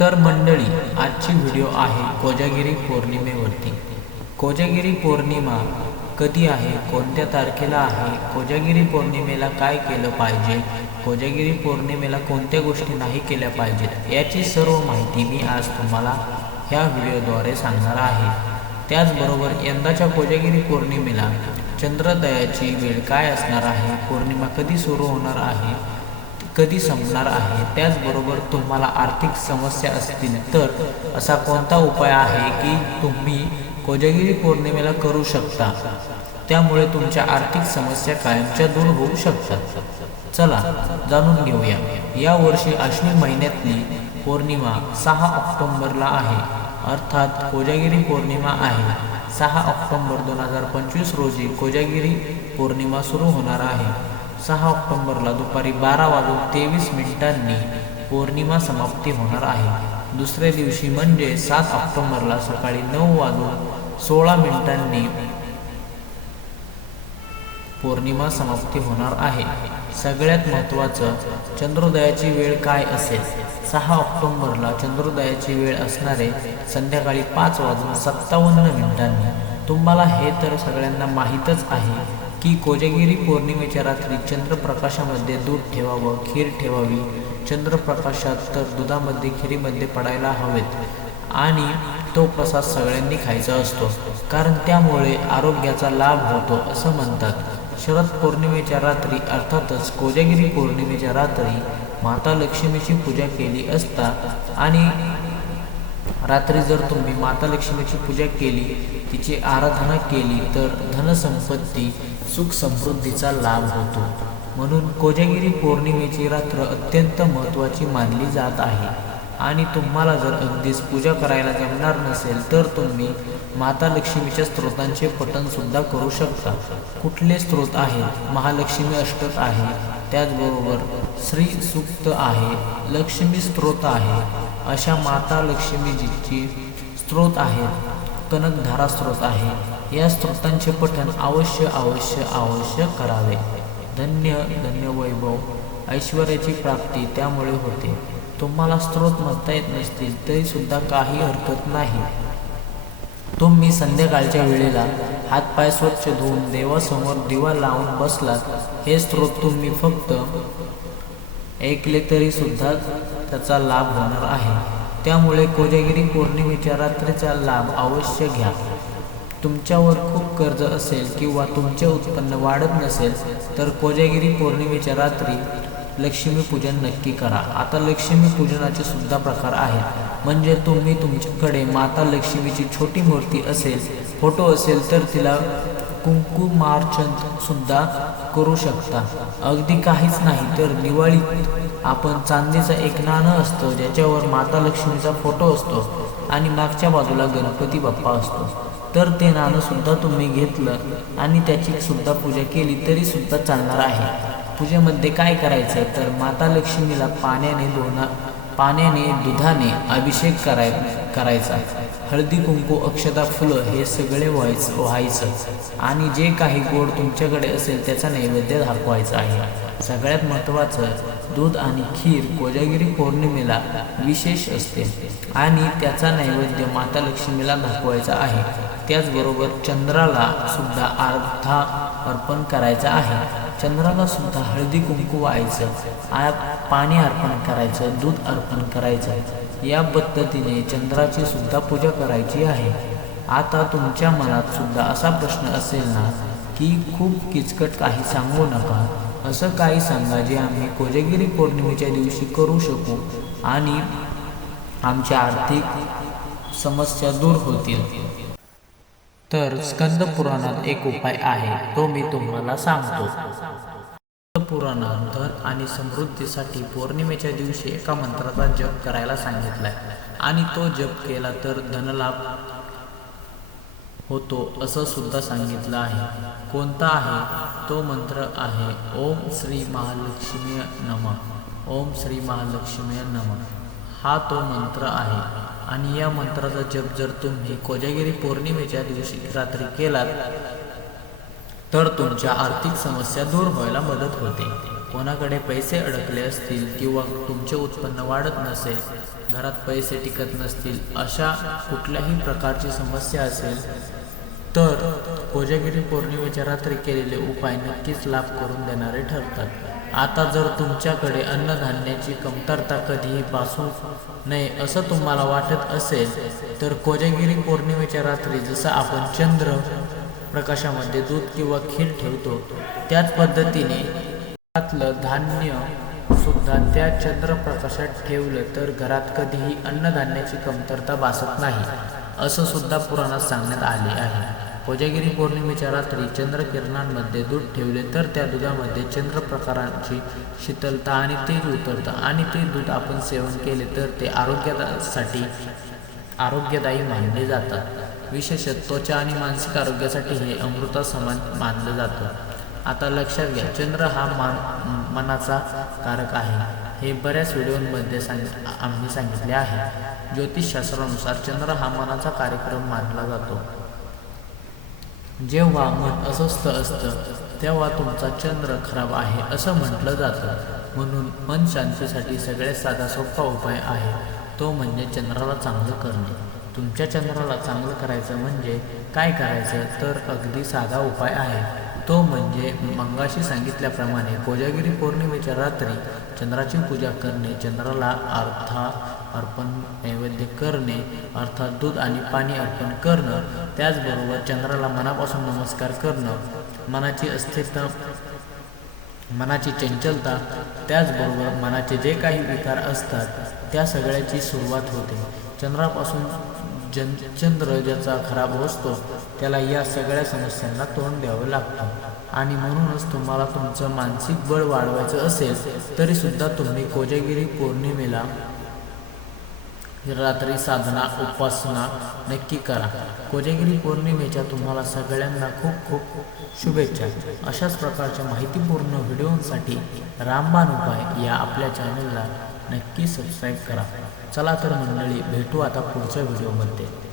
तर मंडळी आजची व्हिडिओ आहे कोजागिरी पौर्णिमेवरती. कोजागिरी पौर्णिमा कधी आहे? कोणत्या तारखेला आहे? कोजागिरी पौर्णिमेला काय केलं पाहिजे? कोजागिरी पौर्णिमेला कोणत्या गोष्टी नाही केल्या पाहिजेत? याची सर्व माहिती मी आज तुम्हाला ह्या व्हिडिओद्वारे सांगणार आहे. त्याचबरोबर यंदाच्या कोजागिरी पौर्णिमेला चंद्रोदयाची वेळ काय असणार आहे? पौर्णिमा कधी सुरू होणार आहे? कधी संपणार आहे त्याचबरोबर तुम्हाला आर्थिक समस्या असतील तर असा कोणता उपाय आहे की तुम्ही कोजागिरी पौर्णिमेला करू शकता? त्यामुळे तुमच्या आर्थिक समस्या कायमच्या दूर होऊ शकतात. चला जाणून घेऊया. या वर्षी अश्विन महिन्यातली पौर्णिमा सहा ऑक्टोंबरला आहे. अर्थात कोजागिरी पौर्णिमा आहे. सहा ऑक्टोंबर दोन हजार पंचवीस रोजी कोजागिरी पौर्णिमा सुरू होणार आहे. सहा ऑक्टोंबरला दुपारी बारा वाजून तेवीस मिनिटांनी पौर्णिमा समाप्ती होणार आहे. दुसऱ्या दिवशी म्हणजे सात ऑक्टोंबरला सकाळी नऊ वाजून सोळा मिनिटांनी पौर्णिमा समाप्ती होणार आहे. सगळ्यात महत्त्वाचं चंद्रोदयाची वेळ काय असेल? सहा ऑक्टोंबरला चंद्रोदयाची वेळ असणारे संध्याकाळी पाच वाजून सत्तावन्न मिनिटांनी. तुम्हाला हे तर सगळ्यांना माहीतच आहे. की कोजागिरी पौर्णिमेच्या रात्री चंद्रप्रकाशामध्ये दूध ठेवावं खीर ठेवावी. चंद्रप्रकाशात तर दुधामध्ये खिरीमध्ये पडायला हवेत आणि तो प्रसाद सगळ्यांनी खायचा असतो. कारण त्यामुळे आरोग्याचा लाभ होतो असं म्हणतात. शरद पौर्णिमेच्या रात्री अर्थातच कोजागिरी पौर्णिमेच्या रात्री माता लक्ष्मीची पूजा केली असता आणि रात्री जर तुम्ही माता लक्ष्मीची पूजा केली तिची आराधना केली तर धनसंपत्ती सुख समृद्धीचा लाभ होतो. म्हणून कोजागिरी पौर्णिमेची रात्र अत्यंत महत्त्वाची मानली जात आहे. आणि तुम्हाला जर अगदीच पूजा करायला जमणार नसेल तर तुम्ही माता लक्ष्मीच्या स्त्रोतांचे पठणसुद्धा करू शकता. कुठले स्त्रोत आहेत? महालक्ष्मी अष्टक आहे. त्याचबरोबर श्री सूक्त आहे. लक्ष्मी स्त्रोत आहे. अशा माता लक्ष्मीजीची स्त्रोत आहेत. कनकधारा स्त्रोत आहे. या स्तोत्रांचे पठण अवश्य अवश्य अवश्य करावे. धन्य धन्य वैभव. ऐश्वर्याची प्राप्ती त्यामुळे होते. तुम्हाला स्त्रोत म्हणता येत नसतील तरीसुद्धा काही हरकत नाही. तुम्ही संध्याकाळच्या वेळेला हातपाय स्वच्छ धुवून देवासमोर दिवा लावून बसलात हे स्त्रोत तुम्ही फक्त ऐकले तरी सुद्धा त्याचा लाभ होणार आहे. त्यामुळे कोजागिरी पौर्णिमेच्या रात्रीचा लाभ अवश्य घ्या. तुमच्यावर खूप कर्ज असेल किंवा तुमचे उत्पन्न वाढत नसेल तर कोजागिरी पौर्णिमेच्या रात्री लक्ष्मीपूजन नक्की करा. आता लक्ष्मीपूजनाचे सुद्धा प्रकार आहेत. म्हणजे तुम्ही तुमच्याकडे माता लक्ष्मीची छोटी मूर्ती असेल फोटो असेल तर तिला कुंकुमार्चन सुद्धा करू शकता. अगदी काहीच नाही तर दिवाळीत आपण चांदीचा एक नाणं असतो ज्याच्यावर माता लक्ष्मीचा फोटो असतो आणि मागच्या बाजूला गणपती बाप्पा असतो. तर ते नाणं सुद्धा तुम्ही घेतलं आणि त्याची सुद्धा पूजा केली तरी सुद्धा चालणार आहे. पूजेमध्ये काय करायचं? तर माता लक्ष्मीला पाण्याने धुणा पाण्याने दुधाने अभिषेक कराय करायचा. हळदी कुंकू अक्षता फुलं हे सगळे व्हायचं व्हायचं. आणि जे काही गोड तुमच्याकडे असेल त्याचा नैवेद्य दाखवायचा आहे. सगळ्यात महत्त्वाचं दूध आणि खीर कोजागिरी पौर्णिमेला विशेष असते आणि त्याचा नैवेद्य माता लक्ष्मीला दाखवायचा आहे. त्याचबरोबर चंद्राला सुद्धा अर्धा अर्पण करायचा आहे. चंद्राला सुद्धा हळदी कुंकू व्हायचं पाणी अर्पण करायचं दूध अर्पण करायचं. या पद्धतीने चंद्राची सुद्धा पूजा करायची आहे. आता तुमच्या मनात सुद्धा असा प्रश्न असेल ना की खूप किचकट काही सांगू नका. असं काही सांगा जे आम्ही कोजगिरी पौर्णिमेच्या दिवशी करू शकू आणि आमच्या आर्थिक समस्या दूर होतील. तर स्कंद पुराणात एक उपाय आहे तो मी तुम्हाला सांगतो. स्कंद पुराणात धन आणि समृद्धीसाठी पौर्णिमेच्या दिवशी एका मंत्राचा जप करायला सांगितलाय. आणि तो जप केला तर धनलाभ होतो असं सुद्धा सांगितलं आहे. कोणता आहे? तो मंत्र आहे ओम श्री महालक्ष्मी नम. ओम श्री महालक्ष्मी नम. हा तो मंत्र आहे. आणि या मंत्राचा जप जर तुम्ही कोजागिरी पौर्णिमेच्या दिवशी रात्री केलात तर तुमच्या आर्थिक समस्या दूर व्हायला मदत होते. कोणाकडे पैसे अडकले असतील किंवा तुमचे उत्पन्न वाढत नसेल घरात पैसे टिकत नसतील अशा कुठल्याही प्रकारची समस्या असेल तर कोजागिरी पौर्णिमेच्या रात्री केलेले उपाय नक्कीच लाभ करून देणारे ठरतात. आता जर तुमच्याकडे अन्नधान्याची कमतरता कधीही भासू नये असं तुम्हाला वाटत असेल तर कोजागिरी पौर्णिमेच्या रात्री जसं आपण चंद्र प्रकाशामध्ये दूध किंवा खीर ठेवतो त्याच पद्धतीने घरातलं धान्य सुद्धा त्या चंद्रप्रकाशात ठेवलं तर घरात कधीही अन्नधान्याची कमतरता भासत नाही असं सुद्धा पुराणात सांगण्यात आले आहे. कोजागिरी पौर्णिमेच्या रात्री चंद्रकिरणांमध्ये दूध ठेवले तर त्या दुधामध्ये चंद्रप्रकारांची शीतलता आणि तेज उतरतं आणि ते दूध आपण सेवन केले तर ते आरोग्यासाठी आरोग्यदायी मानले जातात. विशेषत त्वचा आणि मानसिक आरोग्यासाठी हे अमृता समान मानलं जातं. आता लक्षात घ्या चंद्र हा मान मनाचा कारक आहे. हे बऱ्याच व्हिडिओमध्ये सांग आम्ही सांगितले आहे. ज्योतिषशास्त्रानुसार चंद्र हा मनाचा कार्यक्रम मानला जातो. जेव्हा मन अस्वस्थ असतं तेव्हा तुमचा चंद्र खराब आहे असं म्हटलं जातं. म्हणून मन शांतीसाठी सगळ्यात साधा सोपा उपाय आहे तो म्हणजे चंद्राला चांगलं करणे. तुमच्या चंद्राला चांगलं करायचं म्हणजे काय करायचं तर अगदी साधा उपाय आहे. तो म्हणजे मंगाशी सांगितल्याप्रमाणे कोजागिरी पौर्णिमेच्या रात्री चंद्राची पूजा करणे चंद्राला अर्था अर्पण नैवेद्य करणे अर्थात दूध आणि पाणी अर्पण करणं त्याचबरोबर चंद्राला मनापासून नमस्कार करणं मनाची अस्थिरता मनाची चंचलता त्याचबरोबर मनाचे जे काही विकार असतात त्या सगळ्याची सुरुवात होते. चंद्रापासून जन चंद्र ज्याचा खराब असतो त्याला या सगळ्या समस्यांना तोंड द्यावं लागतं. आणि म्हणूनच तुम्हाला तुमचं मानसिक बळ वाढवायचं असेल तरीसुद्धा तुम्ही कोजागिरी पौर्णिमेला रात्री साधना उपासना नक्की करा. कोजागिरी पौर्णिमेच्या तुम्हाला सगळ्यांना खूप खूप शुभेच्छा. अशाच प्रकारच्या माहितीपूर्ण व्हिडिओंसाठी रामबाण उपाय या आपल्या चॅनलला नक्की सबस्क्राईब करा. चला तर मंडळी भेटू आता पुढच्या व्हिडिओमध्ये.